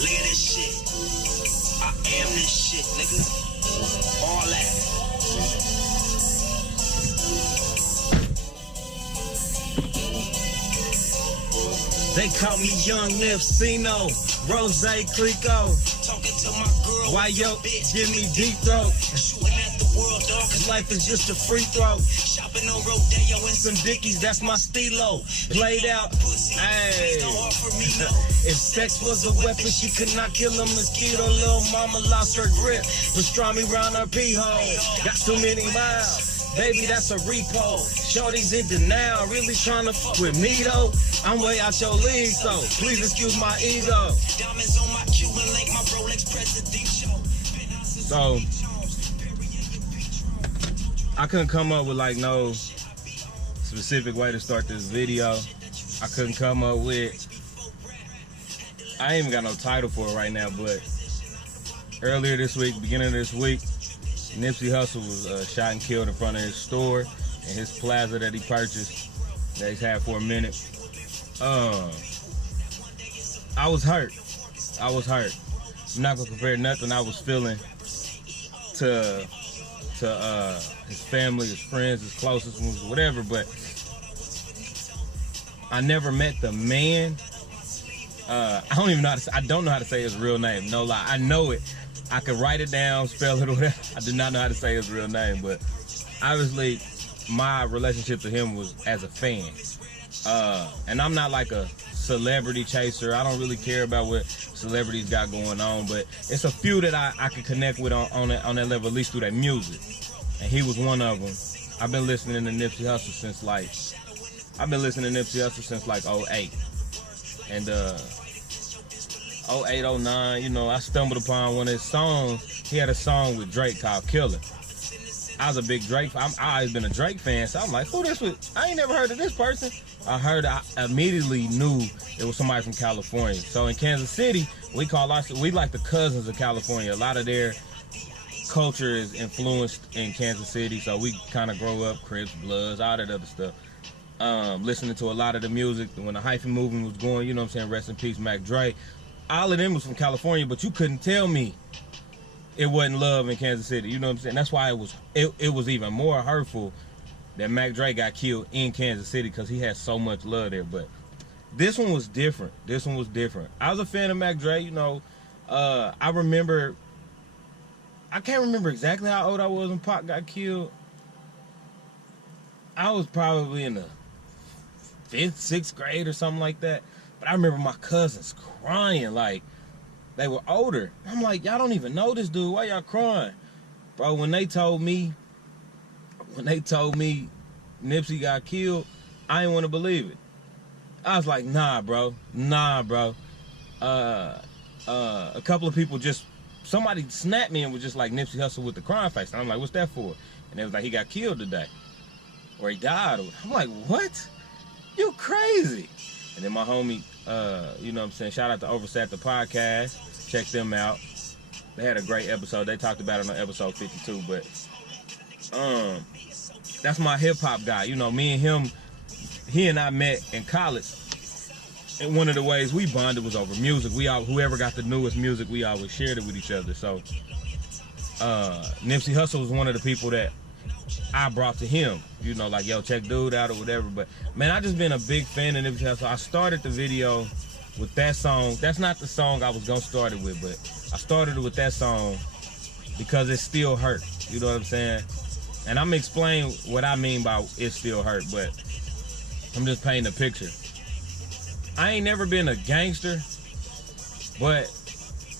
Live this shit. I am this shit, nigga. All that. They call me Young Nipsino, Rose Clico. Talking to my girl. Why yo, give me deep throat? Shooting at the world, dog. Cause life is just a free throw. Shopping on Rodeo and Some Dickies, that's my stilo. Played out. Hey. If sex was a weapon, she could not kill a mosquito. Little mama lost her grip. Pastrami round her pee hole. Got too many miles. Baby, that's a repo. Shorty's in denial, really trying to fuck with me though. I'm way out your league, so please excuse my ego. Diamonds on my Cuban link, my Rolex presidential. So I couldn't come up with like no specific way to start this video. I couldn't come up with, I ain't even got no title for it right now, but earlier this week, beginning of this week, Nipsey Hussle was shot and killed in front of his store in his plaza that he purchased, that he's had for a minute. I was hurt. I'm not gonna compare nothing I was feeling to his family, his friends, his closest ones, whatever, but I never met the man. I don't know how to say his real name, no lie. I know it. I could write it down, spell it, or whatever. I do not know how to say his real name, but obviously my relationship to him was as a fan. And I'm not like a celebrity chaser. I don't really care about what celebrities got going on, but it's a few that I can connect with on that level, at least through that music. And he was one of them. I've been listening to Nipsey Hussle since like 08. And 08, 09, you know, I stumbled upon one of his songs. He had a song with Drake called Killer. I was a big Drake fan. I always been a Drake fan, so I'm like, who this was? I ain't never heard of this person. I immediately knew it was somebody from California. So in Kansas City, we like the cousins of California. A lot of their culture is influenced in Kansas City, so we kind of grow up, Crips, Bloods, all that other stuff. Listening to a lot of the music when the hyphen movement was going, you know what I'm saying, rest in peace, Mac Dre. All of them was from California, but you couldn't tell me it wasn't love in Kansas City. You know what I'm saying? That's why it was even more hurtful that Mac Dre got killed in Kansas City, because he had so much love there. But this one was different. I was a fan of Mac Dre, you know. I can't remember exactly how old I was when Pac got killed. I was probably in the 5th, 6th grade or something like that. But I remember my cousins crying, like they were older. I'm like, y'all don't even know this dude. Why y'all crying? Bro, when they told me Nipsey got killed, I didn't want to believe it. I was like, nah, bro. A couple of people somebody snapped me and was just like, Nipsey Hussle with the crying face. And I'm like, what's that for? And they was like, he got killed today. Or he died. I'm like, what? You crazy. And then my homie, you know what I'm saying, shout out to Oversat the podcast. Check them out. They had a great episode. They talked about it on episode 52. But that's my hip hop guy. You know, me and him, he and I met in college. And one of the ways we bonded was over music. Whoever got the newest music, we always shared it with each other. So Nipsey Hussle was one of the people that I brought to him, you know, like, yo, check dude out or whatever. But man, I just been a big fan of Nipsey Hussle. I started the video with that song. That's not the song I was gonna start it with, but I started it with that song because it still hurt. You know what I'm saying? And I'm gonna explain what I mean by it still hurt, but I'm just painting a picture. I ain't never been a gangster, but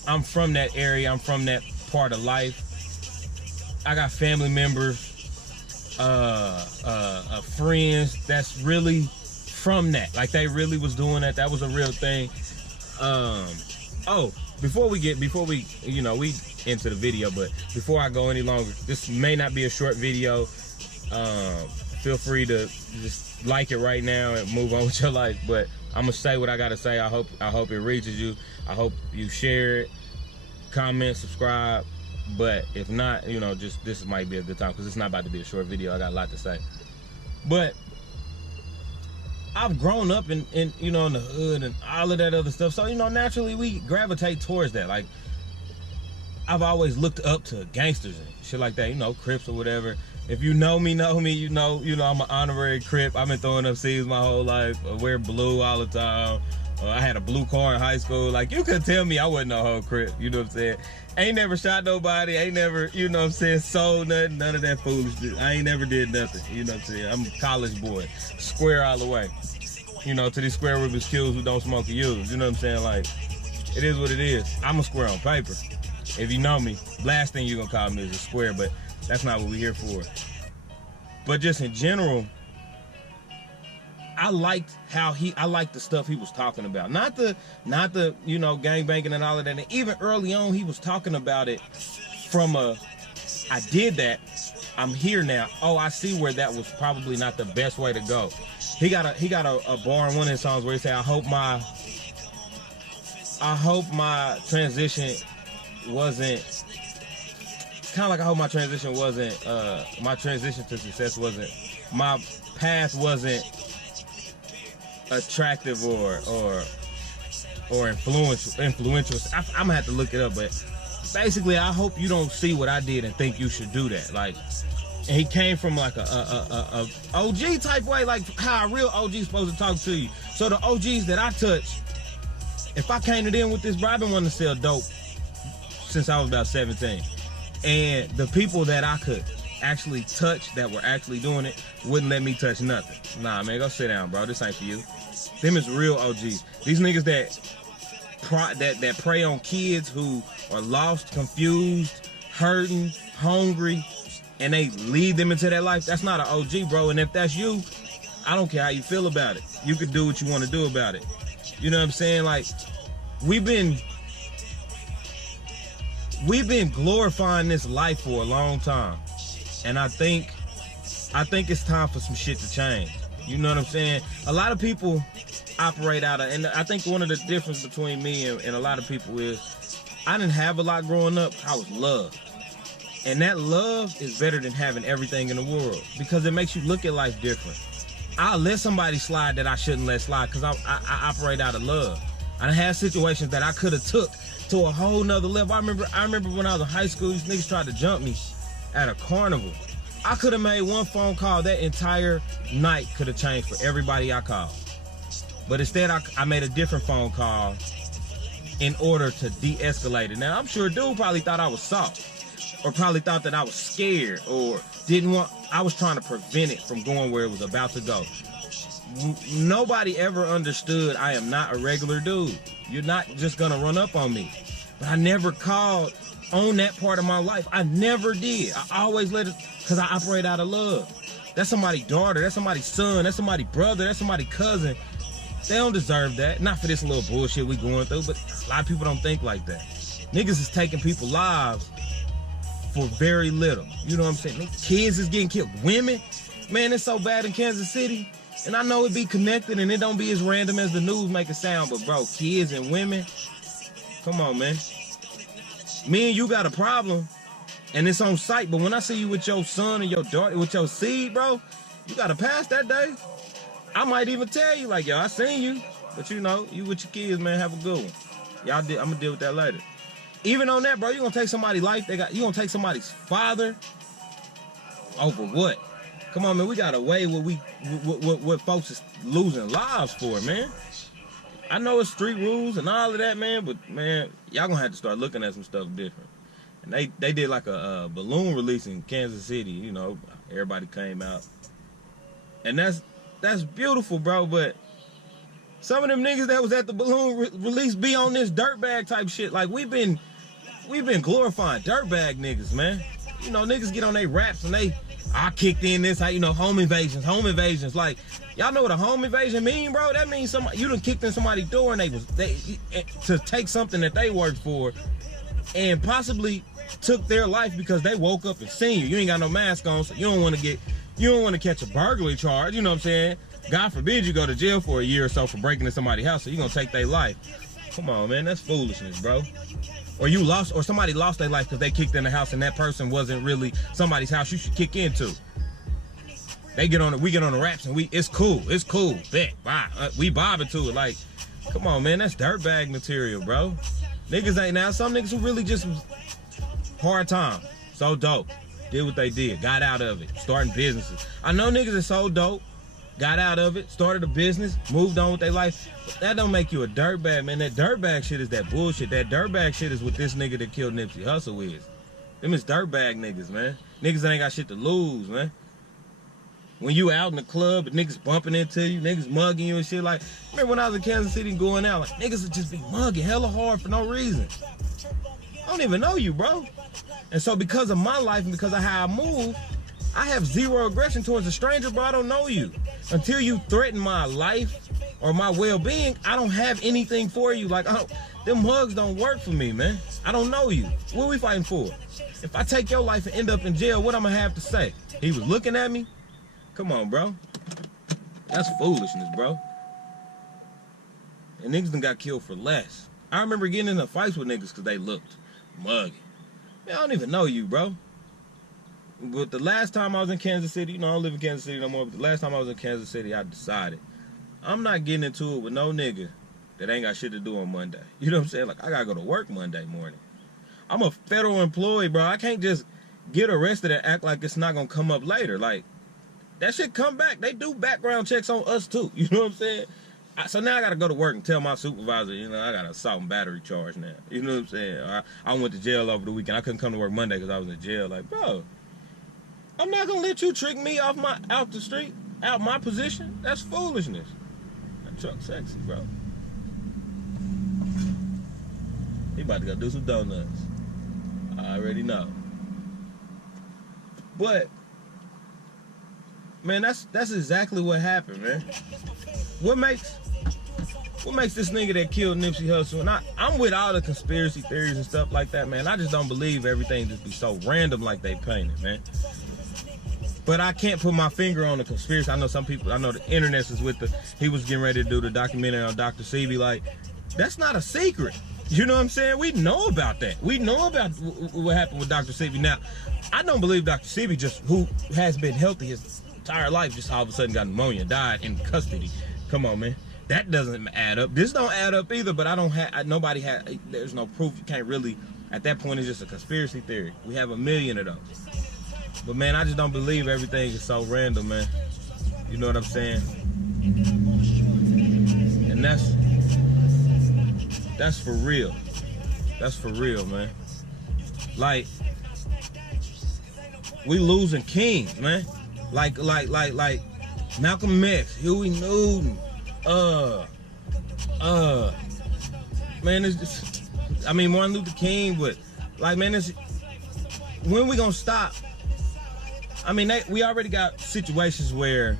I'm from that area. I'm from that part of life. I got family members, friends that's really from that. Like, they really was doing that. That was a real thing. Before we you know, we into the video, but before I go any longer, this may not be a short video. Feel free to just like it right now and move on with your life. But I'm gonna say what I gotta say. I hope it reaches you. I hope you share it, comment, subscribe. But if not, you know, just this might be a good time because it's not about to be a short video. I got a lot to say. But I've grown up in you know, in the hood and all of that other stuff. So, you know, naturally we gravitate towards that. Like, I've always looked up to gangsters and shit like that, you know, Crips or whatever. If you know me, you know I'm an honorary Crip. I've been throwing up C's my whole life. I wear blue all the time. I had a blue car in high school. Like, you could tell me I wasn't no whole Crip, you know what I'm saying? Ain't never shot nobody, ain't never, you know what I'm saying, sold nothing, none of that foolishness. I ain't never did nothing, you know what I'm saying? I'm a college boy, square all the way. You know, to these square Rubik's Cubes who don't smoke or use, you know what I'm saying? Like, it is what it is. I'm a square on paper. If you know me, last thing you're gonna call me is a square, but that's not what we're here for. But just in general, I liked the stuff he was talking about. Not the, you know, gangbanging and all of that. And even early on, he was talking about it from a, I did that, I'm here now. Oh, I see where that was probably not the best way to go. He got a bar in one of his songs where he said, I hope my transition wasn't, kind of like I hope my transition wasn't, my transition to success wasn't, my path wasn't attractive or influential. I'm gonna have to look it up, but basically, I hope you don't see what I did and think you should do that. Like, and he came from like a OG type way, like how a real OG is supposed to talk to you. So the OGs that I touch, if I came to them with this, bro, I've been wanting to sell dope since I was about 17. And the people that I could actually touch that were actually doing it wouldn't let me touch nothing. Nah, man, go sit down, bro. This ain't for you. Them is real OGs. These niggas that prey on kids who are lost, confused, hurting, hungry, and they lead them into that life. That's not an OG, bro. And if that's you, I don't care how you feel about it. You can do what you want to do about it. You know what I'm saying? Like, we've been glorifying this life for a long time. And I think it's time for some shit to change. You know what I'm saying? A lot of people operate out of, and I think one of the difference between me and a lot of people is I didn't have a lot growing up. I was loved. And that love is better than having everything in the world because it makes you look at life different. I'll let somebody slide that I shouldn't let slide because I operate out of love. I had situations that I could have took to a whole nother level. I remember when I was in high school, these niggas tried to jump me at a carnival. I could have made one phone call. That entire night could have changed for everybody I called. But instead, I made a different phone call in order to de-escalate it. Now, I'm sure dude probably thought I was soft or probably thought that I was scared or I was trying to prevent it from going where it was about to go. Nobody ever understood I am not a regular dude. You're not just gonna run up on me. But I never called on that part of my life. I never did. I always let it, because I operate out of love. That's somebody's daughter, that's somebody's son, that's somebody's brother, that's somebody's cousin. They don't deserve that. Not for this little bullshit we going through, but a lot of people don't think like that. Niggas is taking people's lives for very little. You know what I'm saying? Kids is getting killed. Women, man, it's so bad in Kansas City. And I know it be connected and it don't be as random as the news make it sound, but bro, kids and women, come on, man. Me and you got a problem and it's on sight, but when I see you with your son and your daughter, with your seed, bro, you gotta pass that day. I might even tell you, like, yo, I seen you, but you know, you with your kids, man, have a good one. I'm gonna deal with that later. Even on that, bro, you gonna take somebody's life, you gonna take somebody's father over what? Come on, man, we gotta weigh what folks is losing lives for, man. I know it's street rules and all of that, man, but, man, y'all gonna have to start looking at some stuff different. And they did like a balloon release in Kansas City, you know, everybody came out. And that's beautiful, bro, but some of them niggas that was at the balloon release be on this dirtbag type shit. Like, we've been glorifying dirtbag niggas, man. You know, niggas get on their raps and I kicked in this, you know, home invasions. Like, y'all know what a home invasion mean, bro? That means you done kicked in somebody's door and they to take something that they worked for and possibly took their life because they woke up and seen you. You ain't got no mask on, so you don't want to catch a burglary charge, you know what I'm saying? God forbid you go to jail for a year or so for breaking into somebody's house, so you're gonna take their life. Come on, man, that's foolishness, bro. Or somebody lost their life because they kicked in the house and that person wasn't really somebody's house you should kick into. we get on the raps and it's cool. It's cool. Bet, bye. We bobbing to it. Like, come on, man. That's dirtbag material, bro. Niggas ain't now. Some niggas who really just was hard time. So dope. Did what they did. Got out of it. Starting businesses. I know niggas that so dope. Got out of it. Started a business. Moved on with their life. But that don't make you a dirtbag, man. That dirtbag shit is that bullshit. That dirtbag shit is what this nigga that killed Nipsey Hussle is. Them is dirtbag niggas, man. Niggas that ain't got shit to lose, man. When you out in the club and niggas bumping into you, niggas mugging you and shit like, remember when I was in Kansas City going out, like niggas would just be mugging hella hard for no reason. I don't even know you, bro. And so because of my life and because of how I move, I have zero aggression towards a stranger, bro. I don't know you. Until you threaten my life or my well-being, I don't have anything for you. Like, them hugs don't work for me, man. I don't know you. What are we fighting for? If I take your life and end up in jail, what I'm gonna have to say? He was looking at me? Come on, bro. That's foolishness, bro. And niggas done got killed for less. I remember getting into fights with niggas because they looked muggy. Man, I don't even know you, bro. But the last time I was in Kansas City, you know, I don't live in Kansas City no more, but the last time I was in Kansas City, I decided I'm not getting into it with no nigga that ain't got shit to do on Monday. You know what I'm saying? Like, I gotta go to work Monday morning. I'm a federal employee, bro. I can't just get arrested and act like it's not gonna come up later. Like, that shit come back. They do background checks on us too. You know what I'm saying? So now I gotta go to work and tell my supervisor, you know, I got an assault and battery charge now. You know what I'm saying? I went to jail over the weekend. I couldn't come to work Monday because I was in jail. Like, bro, I'm not gonna let you trick me out the street, out my position. That's foolishness. That truck sexy, bro. He about to go do some donuts. I already know. But man, that's exactly what happened, man. What makes this nigga that killed Nipsey Hussle, and I'm with all the conspiracy theories and stuff like that, man. I just don't believe everything just be so random like they paint it, man. But I can't put my finger on the conspiracy. I know some people, I know the internet is with he was getting ready to do the documentary on Dr. Sebi. Like, that's not a secret. You know what I'm saying? We know about that. We know about what happened with Dr. Sebi. Now, I don't believe Dr. Sebi, just who has been healthy his entire life, just all of a sudden got pneumonia, died in custody. Come on, man. That doesn't add up. This don't add up either, but there's no proof. You can't really, at that point, it's just a conspiracy theory. We have 1 million of those. But man, I just don't believe everything is so random, man. You know what I'm saying? And that's for real. That's for real, man. Like, we losing kings, man. Like Malcolm X, Huey Newton, man, it's just, I mean, Martin Luther King, but like, man, it's, when we gonna stop? I mean, we already got situations where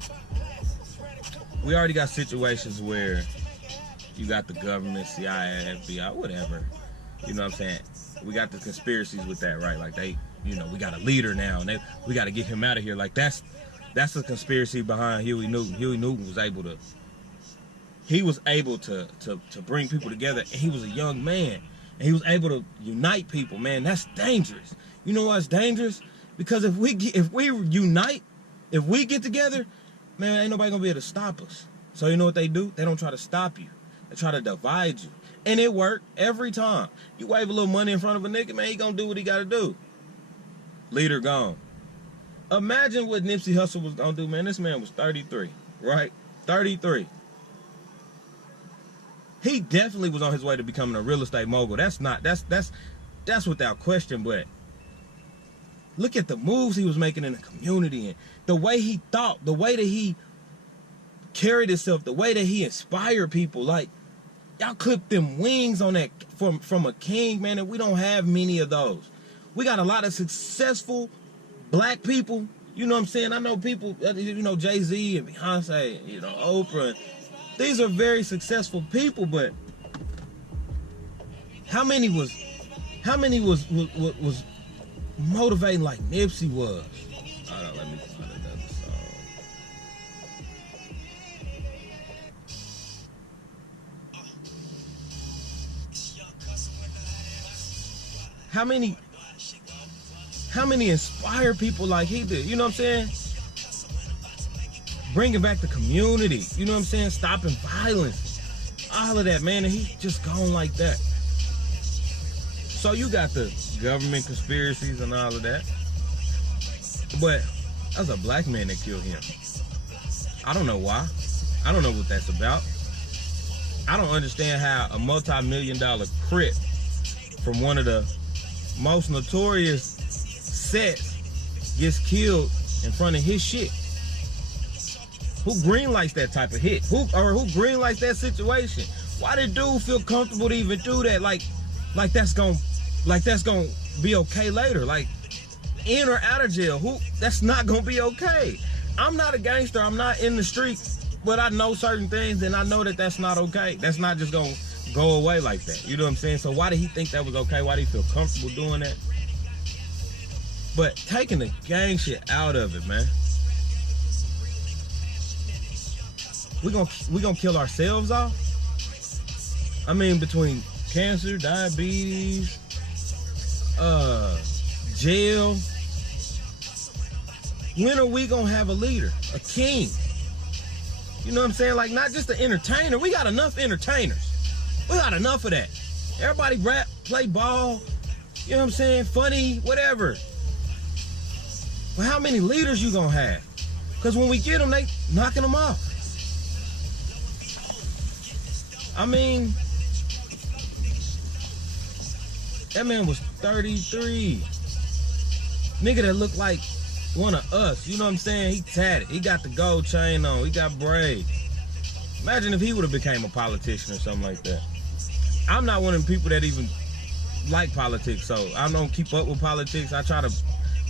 you got the government, CIA, FBI, whatever. You know what I'm saying? We got the conspiracies with that, right? Like, they, you know, we got a leader now, and we got to get him out of here. Like, that's a conspiracy behind Huey Newton. Huey Newton was able to bring people together. And he was a young man, and he was able to unite people. Man, that's dangerous. You know why it's dangerous? Because if we unite, if we get together, man, ain't nobody gonna be able to stop us. So you know what they do? They don't try to stop you. They try to divide you. And it worked every time. You wave a little money in front of a nigga, man, he gonna do what he gotta do. Leader gone. Imagine what Nipsey Hussle was gonna do, man. This man was 33, right? 33. He definitely was on his way to becoming a real estate mogul. That's without question, but look at the moves he was making in the community and the way he thought, the way that he carried himself, the way that he inspired people. Like, y'all clipped them wings on that from a king, man, and we don't have many of those. We got a lot of successful black people. You know what I'm saying? I know people, you know, Jay-Z and Beyonce, you know, Oprah. These are very successful people, but how many was motivating like Nipsey was? Hold on, let me find another song. How many inspire people like he did? You know what I'm saying? bringing back the community. You know what I'm saying? Stopping violence. All of that, man. And he's just gone like that. So you got the government conspiracies and all of that. But that was a black man that killed him. I don't know why. I don't know what that's about. I don't understand how a multi-million-dollar Crip from one of the most notorious sets gets killed in front of his shit. Who greenlights that type of hit? Who greenlights that situation? Why did dude feel comfortable to even do that? Like that's gonna be okay later. Like, in or out of jail. That's not gonna be okay. I'm not a gangster. I'm not in the streets. But I know certain things, and I know that that's not okay. That's not just gonna go away like that. You know what I'm saying? So why did he think that was okay? Why did he feel comfortable doing that? But taking the gang shit out of it, man. We gonna kill ourselves off? I mean, between cancer, diabetes, jail. When are we gonna have a leader, a king? You know what I'm saying? Like, not just an entertainer. We got enough entertainers. We got enough of that. Everybody rap, play ball, you know what I'm saying? Funny, whatever. But how many leaders you gonna have? Because when we get them, they knocking them off. I mean, that man was 33. Nigga that looked like one of us, you know what I'm saying? He tatted, he got the gold chain on, he got braids. Imagine if he would have became a politician or something like that. I'm not one of them people that even like politics, so I don't keep up with politics. I try to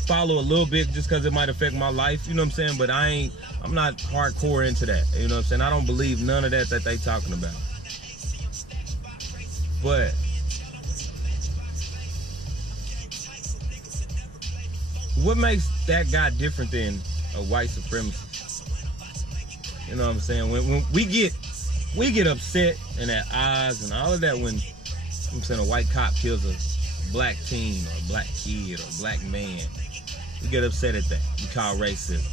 follow a little bit just because it might affect my life, you know what I'm saying? But I'm not hardcore into that, you know what I'm saying? I don't believe none of that they talking about. But what makes that guy different than a white supremacist? You know what I'm saying? When we get upset in our eyes and all of that when I'm saying a white cop kills a black teen or a black kid or a black man, we get upset at that. We call racism,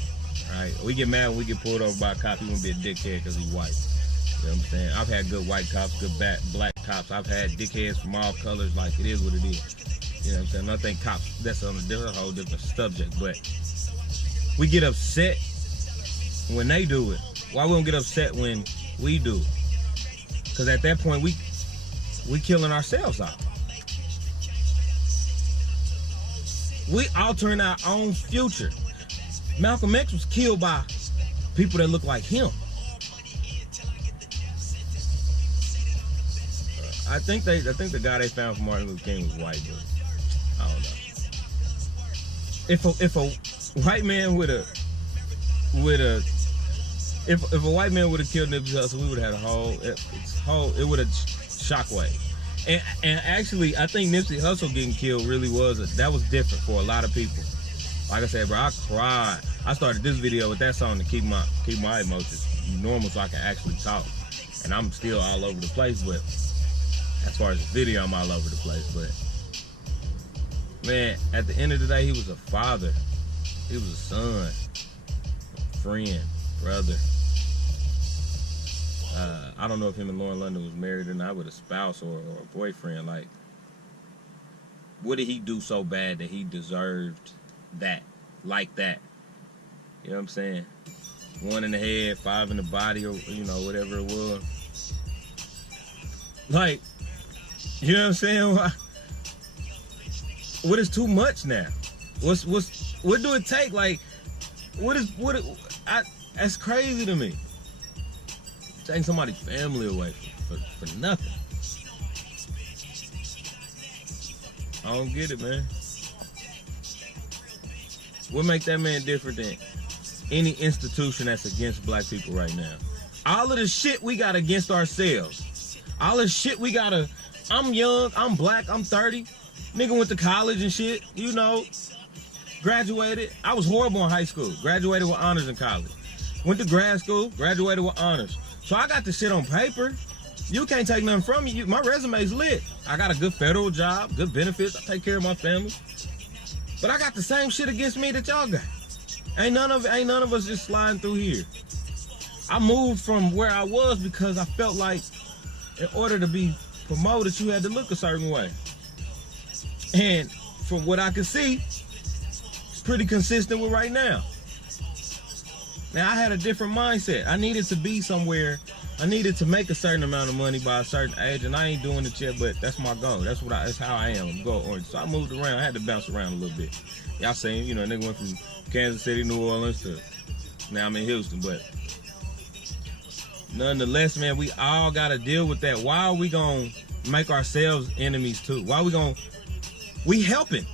right? We get mad when we get pulled over by a cop. He won't be a dickhead because he's white. You know what I'm saying? I've had good white cops, good black cops. I've had dickheads from all colors. Like, it is what it is. You know what I'm saying? I think cops, that's on a whole different subject. But we get upset when they do it. Why we don't get upset when we do it? Because at that point, we killing ourselves out. We altering our own future. Malcolm X was killed by people that look like him. I think the guy they found for Martin Luther King was white, but I don't know. If a white man if a white man would have killed Nipsey Hussle, we would have had it would have shockwave. And actually, I think Nipsey Hussle getting killed really that was different for a lot of people. Like I said, bro, I cried. I started this video with that song to keep my emotions normal so I can actually talk. And I'm still all over the place, but as far as the video, I'm all over the place. But man, at the end of the day, he was a father. He was a son, a friend, brother. I don't know if him and Lauren London was married or not, with a spouse or a boyfriend. Like, what did he do so bad that he deserved that, like that? You know what I'm saying? 1 in the head, 5 in the body, or whatever it was. Like, you know what I'm saying? What is too much now? What do it take? Like, that's crazy to me. Taking somebody's family away for nothing. I don't get it, man. What make that man different than any institution that's against black people right now? All of the shit we got against ourselves. All the shit we gotta. I'm young, I'm black, I'm 30. Nigga went to college and shit, graduated. I was horrible in high school. Graduated with honors in college. Went to grad school, graduated with honors. So I got the shit on paper. You can't take nothing from me. My resume's lit. I got a good federal job, good benefits. I take care of my family. But I got the same shit against me that y'all got. Ain't none of us just sliding through here. I moved from where I was because I felt like in order to be promoted, you had to look a certain way. And from what I can see, it's pretty consistent with right now. Now, I had a different mindset. I needed to be somewhere. I needed to make a certain amount of money by a certain age, and I ain't doing it yet, but that's my goal. That's how I am. I'm goal-oriented. So I moved around. I had to bounce around a little bit. Y'all seen, you know, nigga went from Kansas City, New Orleans to now I'm in Houston, but nonetheless, man, we all got to deal with that. Why are we going to make ourselves enemies too? Why are we helping?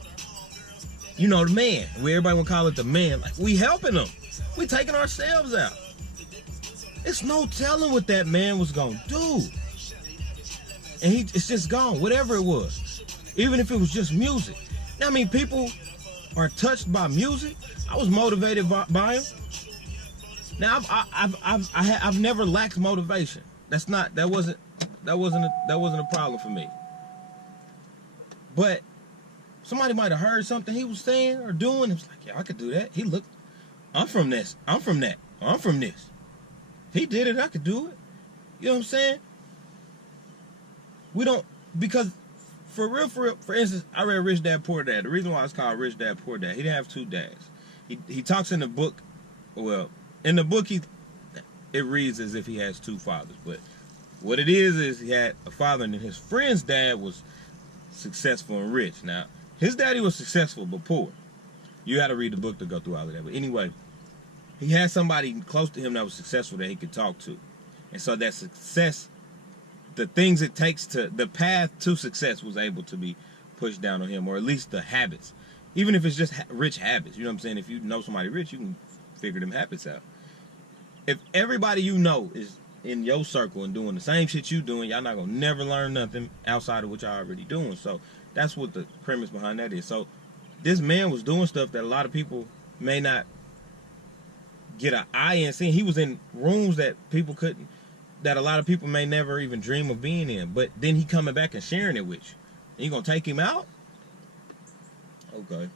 You know, the man. Everybody want to call it the man. Like, we helping them. We taking ourselves out. It's no telling what that man was going to do. And it's just gone, whatever it was. Even if it was just music. I mean, people are touched by music. I was motivated by him. Now, I've never lacked motivation. That wasn't a problem for me. But somebody might have heard something he was saying or doing. It was like, yeah, I could do that. I'm from this. I'm from that. I'm from this. He did it. I could do it. You know what I'm saying? We don't, because for real, for instance, I read Rich Dad Poor Dad. The reason why it's called Rich Dad Poor Dad, he didn't have two dads. He talks in the book, well, in the book, it reads as if he has two fathers. But what it is he had a father, and then his friend's dad was successful and rich. Now, his daddy was successful but poor. You got to read the book to go through all of that. But anyway, he had somebody close to him that was successful that he could talk to. And so that success, the things it takes to, the path to success was able to be pushed down on him, or at least the habits. Even if it's just rich habits. You know what I'm saying? If you know somebody rich, you can figure them habits out. If everybody you know is in your circle and doing the same shit you doing, y'all not gonna never learn nothing outside of what y'all already doing. So that's what the premise behind that is. So this man was doing stuff that a lot of people may not get an eye in seeing. He was in rooms that people couldn't, that a lot of people may never even dream of being in. But then he coming back and sharing it with you. And you gonna take him out? Okay.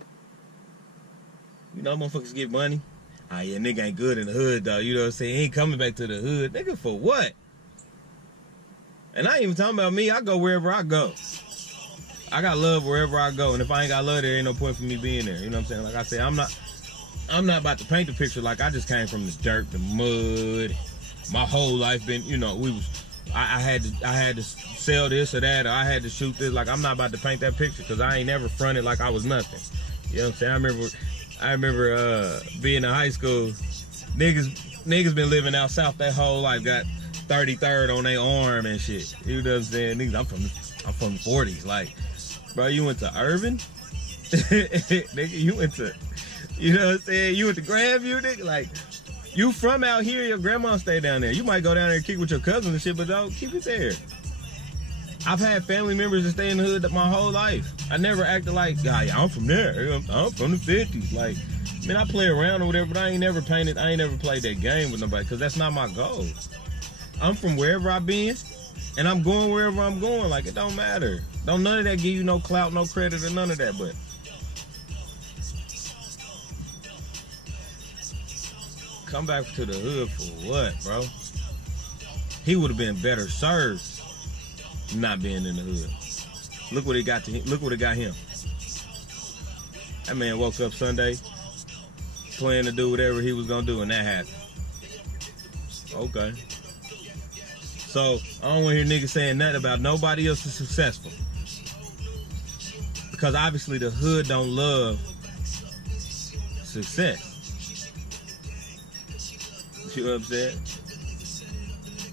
You know motherfuckers get money. Ah, yeah, nigga ain't good in the hood, though. You know what I'm saying? He ain't coming back to the hood. Nigga, for what? And I ain't even talking about me. I go wherever I go. I got love wherever I go. And if I ain't got love, there ain't no point for me being there. You know what I'm saying? Like I said, I'm not about to paint the picture like I just came from the dirt, the mud. My whole life been, you know, I had to sell this or that, or I had to shoot this. Like, I'm not about to paint that picture because I ain't never fronted like I was nothing. You know what I'm saying? I remember being in high school, niggas been living out south their whole life, got 33rd on their arm and shit. You know what I'm saying? Niggas, I'm from the 40s. Like, bro, you went to Irvin? Nigga, you went to, you know what I'm saying? You went to Grandview, nigga? Like, you from out here, your grandma stay down there. You might go down there and kick with your cousins and shit, but don't keep it there. I've had family members that stay in the hood my whole life. I never acted like, yeah, I'm from there. I'm from the 50s. Like, man, I play around or whatever, but I ain't never played that game with nobody because that's not my goal. I'm from wherever I've been, and I'm going wherever I'm going. Like, it don't matter. Don't none of that give you no clout, no credit, or none of that, but come back to the hood for what, bro? He would have been better served not being in the hood. Look what it got to him. Look what it got him. That man woke up Sunday planning to do whatever he was gonna do, and that happened. Okay. So I don't want to hear niggas saying nothing about nobody else is successful, because obviously the hood don't love success. You know what I'm saying?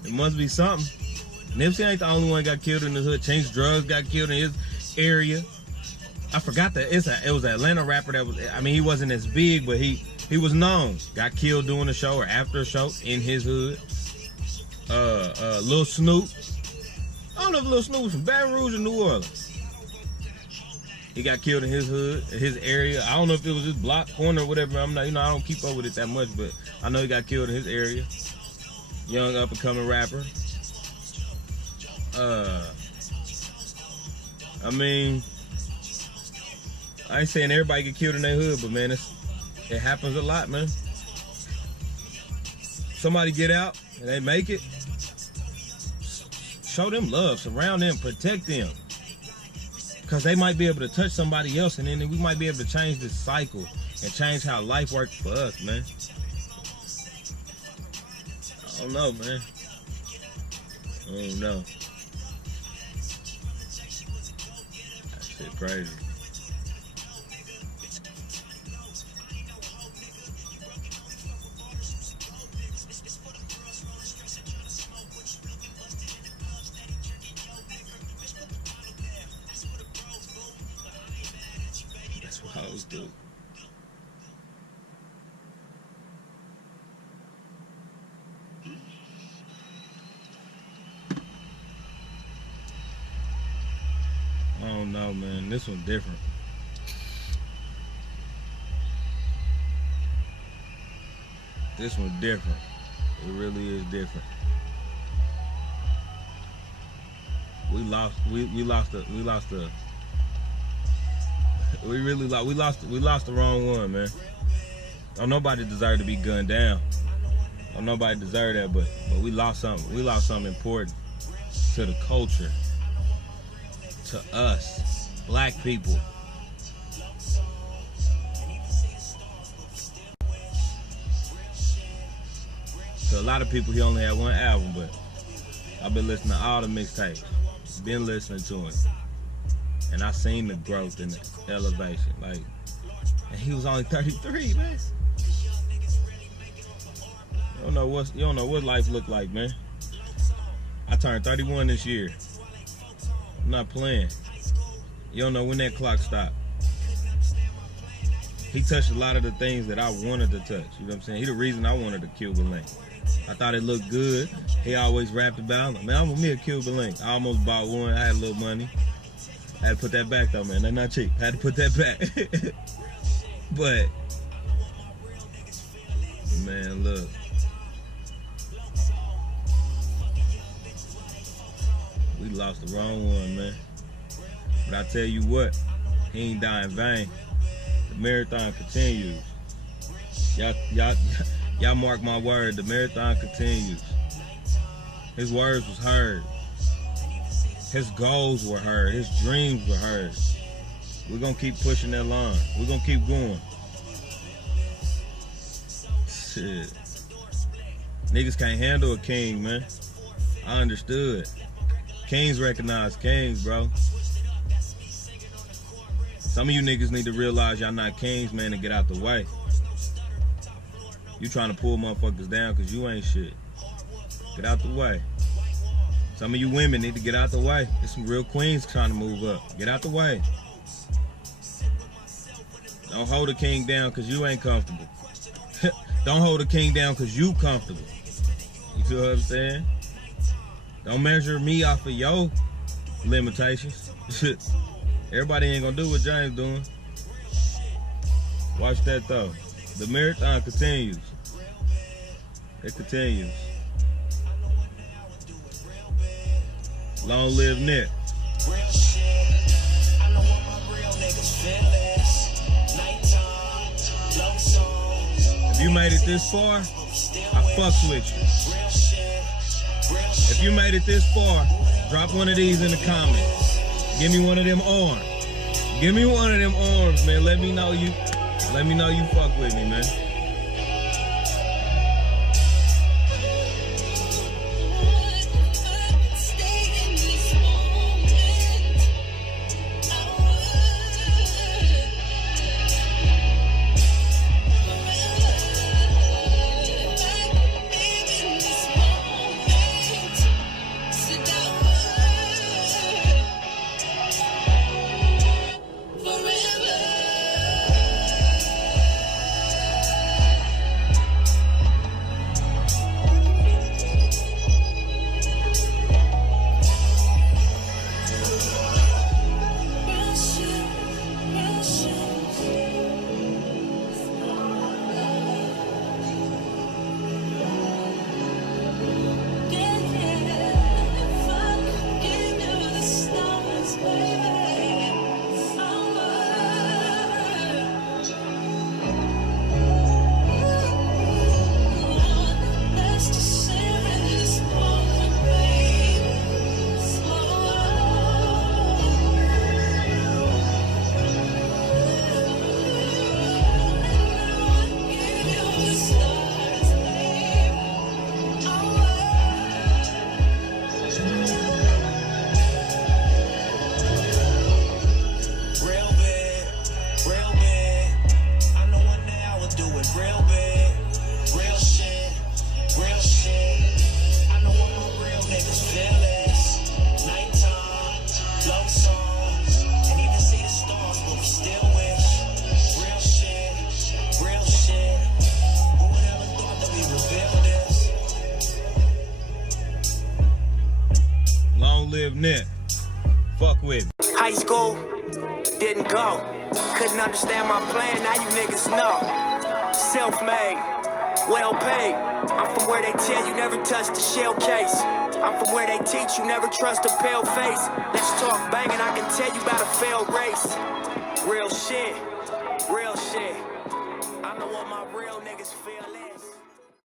It must be something. Nipsey ain't the only one got killed in the hood. Chinx Drugz got killed in his area. I forgot that it was an Atlanta rapper that was, I mean, he wasn't as big, but he was known. Got killed doing a show or after a show in his hood. Lil Snoop. I don't know if Lil Snoop was from Baton Rouge or New Orleans. He got killed in his hood, in his area. I don't know if it was his block, corner, or whatever. I'm not, I don't keep up with it that much, but I know he got killed in his area. Young up and coming rapper. I mean, I ain't saying everybody get killed in their hood, but man, it happens a lot, man. somebody get out and they make it, show them love, surround them, protect them. Because they might be able to touch somebody else, and then we might be able to change this cycle and change how life works for us, man. I don't know, man. I don't know. That shit crazy. That's what I was doing. I don't know, man. This one's different. This one's different. It really is different. We lost the wrong one, man. Don't nobody deserve to be gunned down. Don't nobody deserve that, but we lost something. We lost something important to the culture, to us, black people. To a lot of people, he only had one album, but I've been listening to all the mixtapes. Been listening to it. And I seen the growth and the elevation. Like, and he was only 33, man. You don't know what life look like, man. I turned 31 this year. I'm not playing. You don't know when that clock stopped. He touched a lot of the things that I wanted to touch. You know what I'm saying? He the reason I wanted to Cuba Link. I thought it looked good. He always rapped about it. Man, I'm me a Cuba Link. I almost bought one. I had a little money. I had to put that back though, man. They're not cheap. I had to put that back. But, man, look. We lost the wrong one, man. But I tell you what, he ain't die in vain. The marathon continues. Y'all mark my word, the marathon continues. His words was heard. His goals were heard. His dreams were heard. We're gonna keep pushing that line. We're gonna keep going. Shit. Niggas can't handle a king, man. I understood. Kings recognize kings, bro. Some of you niggas need to realize y'all not kings, man, and get out the way. You trying to pull motherfuckers down because you ain't shit. Get out the way. Some of you women need to get out the way. There's some real queens trying to move up. Get out the way. Don't hold a king down because you ain't comfortable. Don't hold a king down because you comfortable. You feel what I'm saying? Don't measure me off of your limitations. Everybody ain't gonna do what James doing. Watch that though. The marathon continues. It continues. Long live Nip. If you made it this far, I fucks with you. If you made it this far, drop one of these in the comments. Give me one of them arms. Give me one of them arms, man. Let me know you fuck with me, man. Snip. Fuck with me. High school, didn't go. Couldn't understand my plan, now you niggas know. Self-made, well paid. I'm from where they tell you never touch the shell case. I'm from where they teach you never trust a pale face. Let's talk banging, I can tell you about a failed race. Real shit.